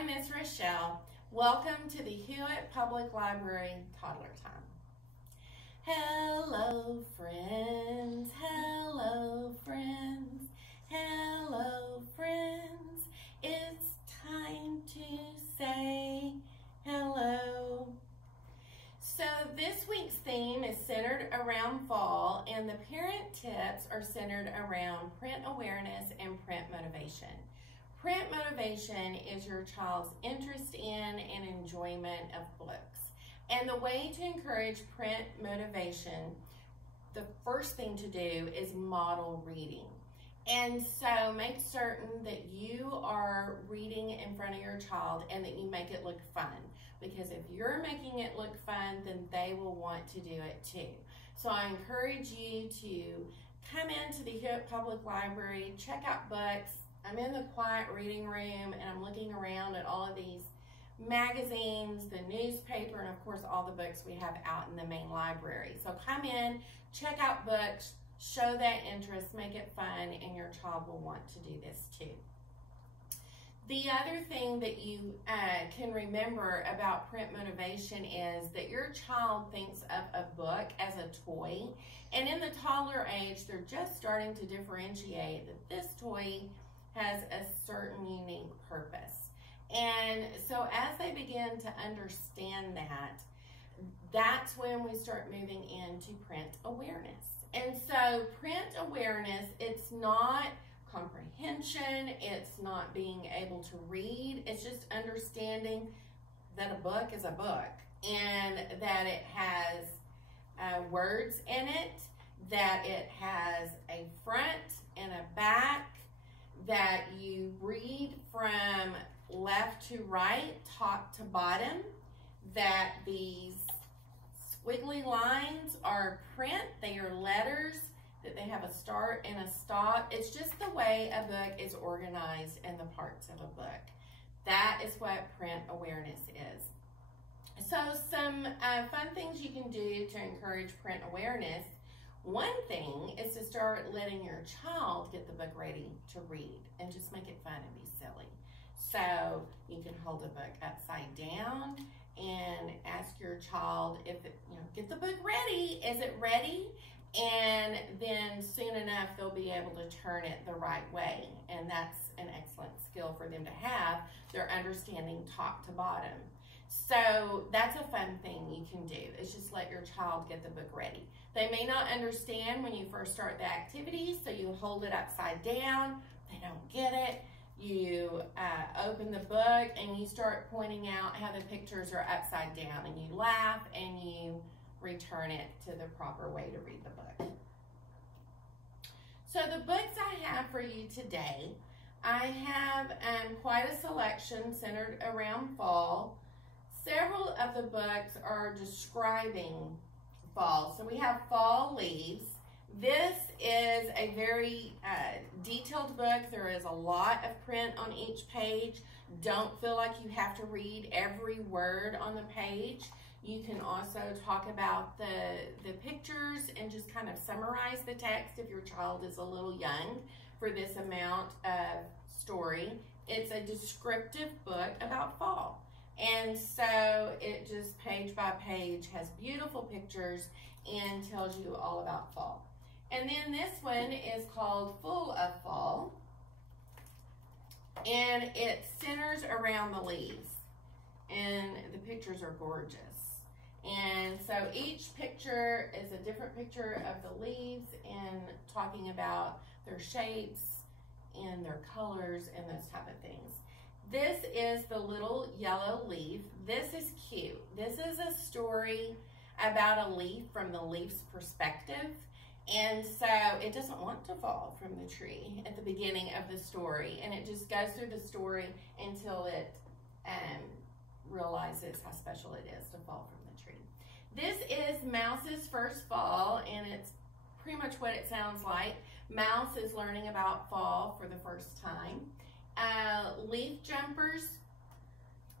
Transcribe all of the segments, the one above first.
I'm Miss Rochelle. Welcome to the Hewitt Public Library Toddler Time. Hello friends, hello friends, hello friends. It's time to say hello. So this week's theme is centered around fall, and the parent tips are centered around print awareness and print motivation. Print motivation is your child's interest in and enjoyment of books. And the way to encourage print motivation, the first thing to do is model reading. And so make certain that you are reading in front of your child and that you make it look fun. Because if you're making it look fun, then they will want to do it too. So I encourage you to come into the Hewitt Public Library, check out books. I'm in the quiet reading room and I'm looking around at all of these magazines, the newspaper, and of course all the books we have out in the main library. So come in, check out books, show that interest, make it fun, and your child will want to do this too. The other thing that you can remember about print motivation is that your child thinks of a book as a toy, and in the toddler age they're just starting to differentiate that this toy has a certain unique purpose. And so as they begin to understand that, that's when we start moving into print awareness. And so print awareness, it's not comprehension, it's not being able to read, it's just understanding that a book is a book and that it has words in it, that it has a front and a back, that you read from left to right, top to bottom, that these squiggly lines are print, they are letters, that they have a start and a stop. It's just the way a book is organized in the parts of a book. That is what print awareness is. So some fun things you can do to encourage print awareness. One thing is to start letting your child get the book ready to read and just make it fun and be silly. So you can hold a book upside down and ask your child if it, get the book ready. Is it ready? And then soon enough they'll be able to turn it the right way, and that's an excellent skill for them to have. They're understanding top to bottom. So that's a fun thing you can do, is just let your child get the book ready. They may not understand when you first start the activity, so you hold it upside down. They don't get it. You open the book and you start pointing out how the pictures are upside down, and you laugh and you return it to the proper way to read the book. So the books I have for you today, I have quite a selection centered around fall. Several of the books are describing fall. So we have Fall Leaves. This is a very detailed book. There is a lot of print on each page. Don't feel like you have to read every word on the page. You can also talk about the pictures and just kind of summarize the text if your child is a little young for this amount of story. It's a descriptive book about fall. And so it just page by page has beautiful pictures and tells you all about fall. And then this one is called Full of Fall, and it centers around the leaves, and the pictures are gorgeous. And so each picture is a different picture of the leaves and talking about their shapes and their colors and those type of things. This is the little yellow leaf. This is cute. This is a story about a leaf from the leaf's perspective. And so it doesn't want to fall from the tree at the beginning of the story. And it just goes through the story until it realizes how special it is to fall from the tree. This is Mouse's first fall, and it's pretty much what it sounds like. Mouse is learning about fall for the first time. Leaf Jumpers.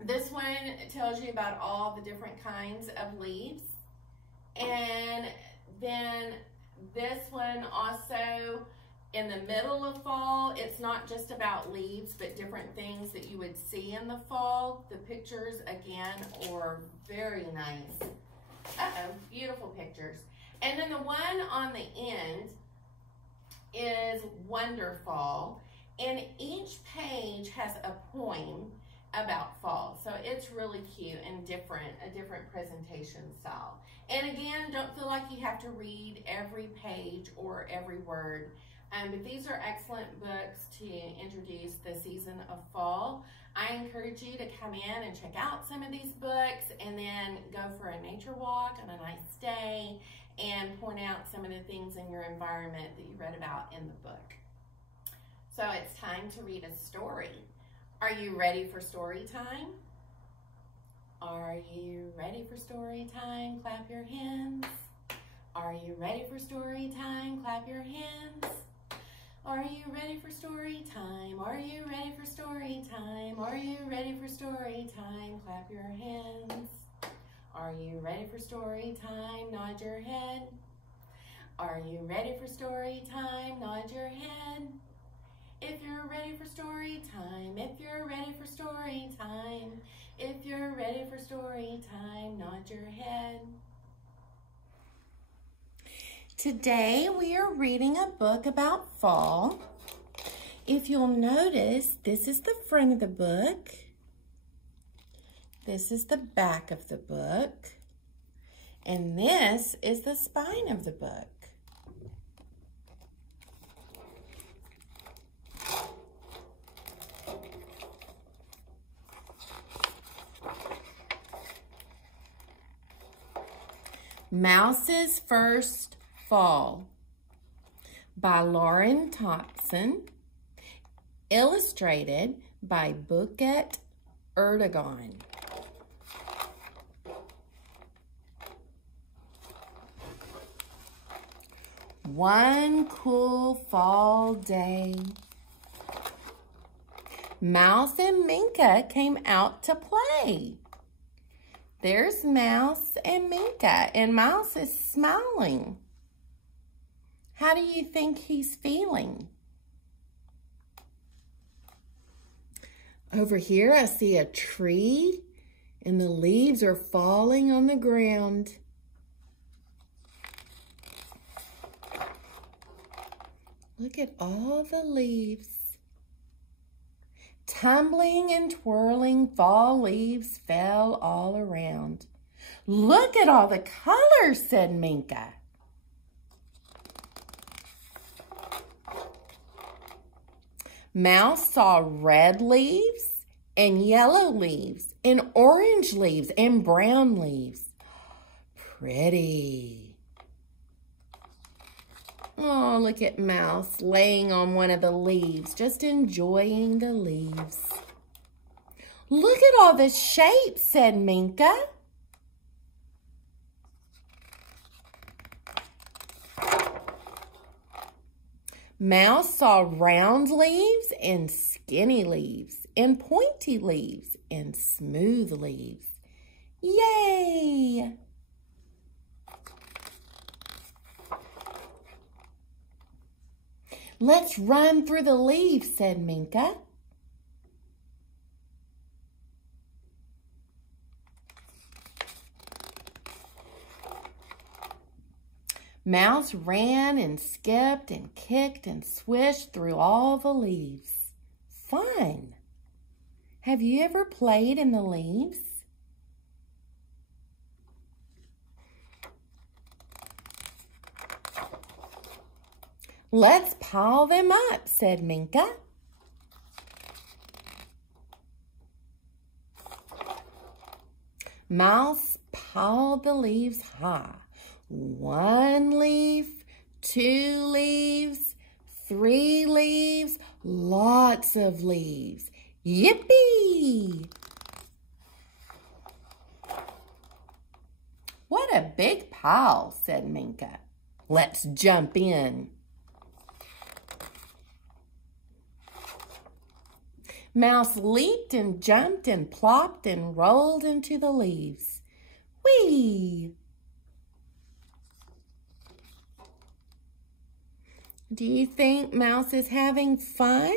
This one tells you about all the different kinds of leaves. And then this one also in the middle of fall. It's not just about leaves, but different things that you would see in the fall. The pictures, again, are very nice. Uh-oh, beautiful pictures. And then the one on the end is Wonderfall, and each page has a poem about fall. So it's really cute and different, a different presentation style. And again, don't feel like you have to read every page or every word. But these are excellent books to introduce the season of fall. I encourage you to come in and check out some of these books and then go for a nature walk on a nice day and point out some of the things in your environment that you read about in the book. So it's time to read a story. Are you ready for story time? Are you ready for story time? Clap your hands. Are you ready for story time? Clap your hands. Are you ready for story time? Are you ready for story time? Are you ready for story time? Clap your hands. Are you ready for story time? Nod your head. Are you ready for story time? Nod your head. If you're ready for story time, if you're ready for story time, if you're ready for story time, nod your head. Today we are reading a book about fall. If you'll notice, this is the front of the book. This is the back of the book. And this is the spine of the book. Mouse's First Fall by Thompson, illustrated by Buket, Erdogan. One cool fall day, Mouse and Minka came out to play. There's Mouse and Minka, and Mouse is smiling. How do you think he's feeling? Over here, I see a tree, and the leaves are falling on the ground. Look at all the leaves. Tumbling and twirling fall leaves fell all around. Look at all the colors, said Minka. Mouse saw red leaves and yellow leaves and orange leaves and brown leaves. Pretty. Oh, look at Mouse laying on one of the leaves, just enjoying the leaves. Look at all the shapes, said Minka. Mouse saw round leaves and skinny leaves and pointy leaves and smooth leaves. Yay! Let's run through the leaves, said Minka. Mouse ran and skipped and kicked and swished through all the leaves. Fun! Have you ever played in the leaves? Let's pile them up, said Minka. Mouse piled the leaves high. 1 leaf, 2 leaves, 3 leaves, lots of leaves. Yippee! What a big pile, said Minka. Let's jump in. Mouse leaped and jumped and plopped and rolled into the leaves. Whee! Do you think Mouse is having fun?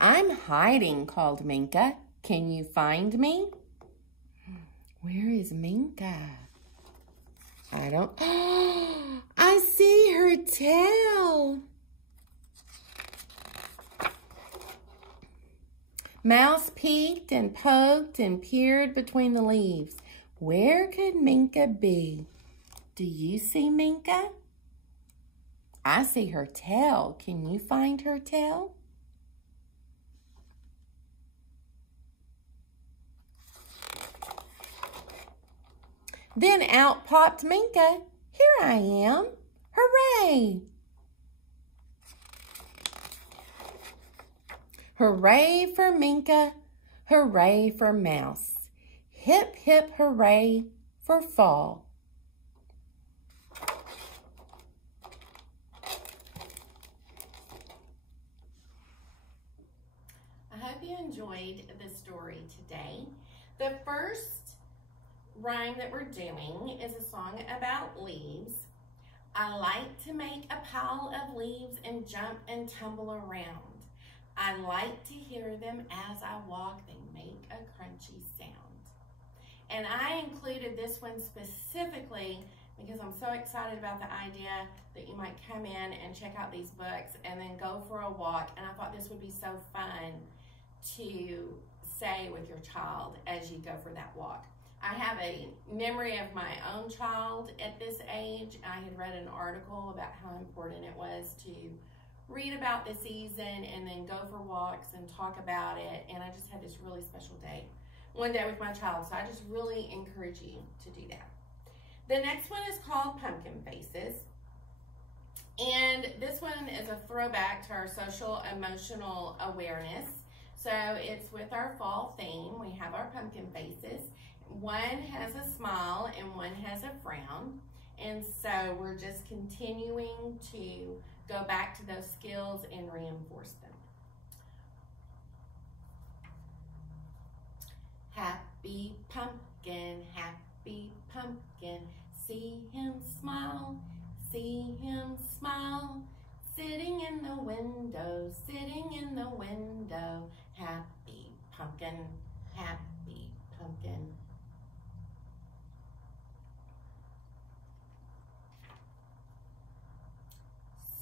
I'm hiding, called Minka. Can you find me? Where is Minka? I don't... I see her tail. Mouse peeked and poked and peered between the leaves. Where could Minka be? Do you see Minka? I see her tail. Can you find her tail? Then out popped Minka. Here I am. Hooray! Hooray for Minka, hooray for Mouse. Hip, hip, hooray for fall. I hope you enjoyed the story today. The first rhyme that we're doing is a song about leaves. I like to make a pile of leaves and jump and tumble around. I like to hear them as I walk. They make a crunchy sound. And I included this one specifically because I'm so excited about the idea that you might come in and check out these books and then go for a walk. And I thought this would be so fun to say with your child as you go for that walk. I have a memory of my own child at this age. I had read an article about how important it was to read about the season and then go for walks and talk about it. And I just had this really special day, one day with my child. So I just really encourage you to do that. The next one is called Pumpkin Faces. And this one is a throwback to our social emotional awareness. So it's with our fall theme. We have our pumpkin faces. One has a smile and one has a frown. And so we're just continuing to go back to those skills and reinforce them. Happy pumpkin, see him smile, sitting in the window, happy pumpkin, happy pumpkin.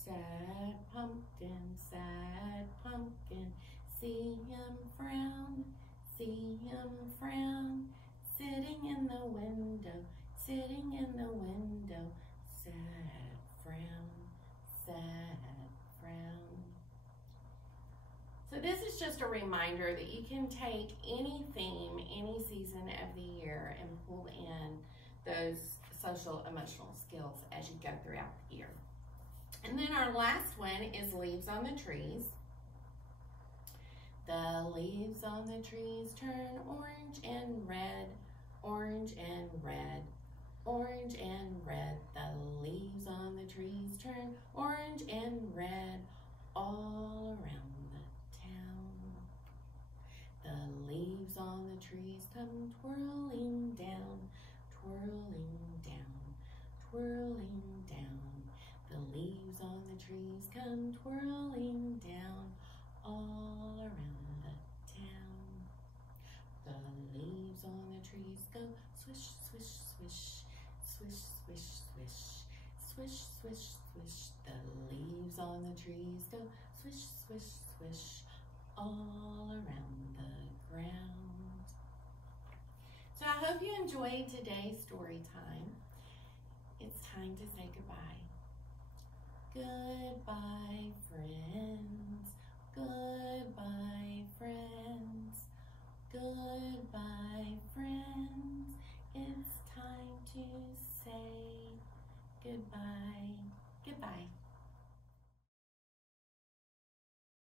Sad pumpkin, see him frown, sitting in the window, sad frown. So this is just a reminder that you can take any theme, any season of the year and pull in those social emotional skills as you go throughout the year. And then our last one is leaves on the trees. The leaves on the trees turn orange and red, orange and red, orange and red. The leaves on the trees turn orange and red all around the town. The leaves on the trees come twirling down, twirling down, twirling down. The leaves on the trees come twirling down all around the town. The leaves on the trees go swish, swish, swish, swish, swish, swish, swish, swish, swish. The leaves on the trees go swish, swish, swish all around the ground. So I hope you enjoyed today's story time. It's time to say goodbye. Goodbye, friends. Goodbye, friends. Goodbye, friends. It's time to say goodbye.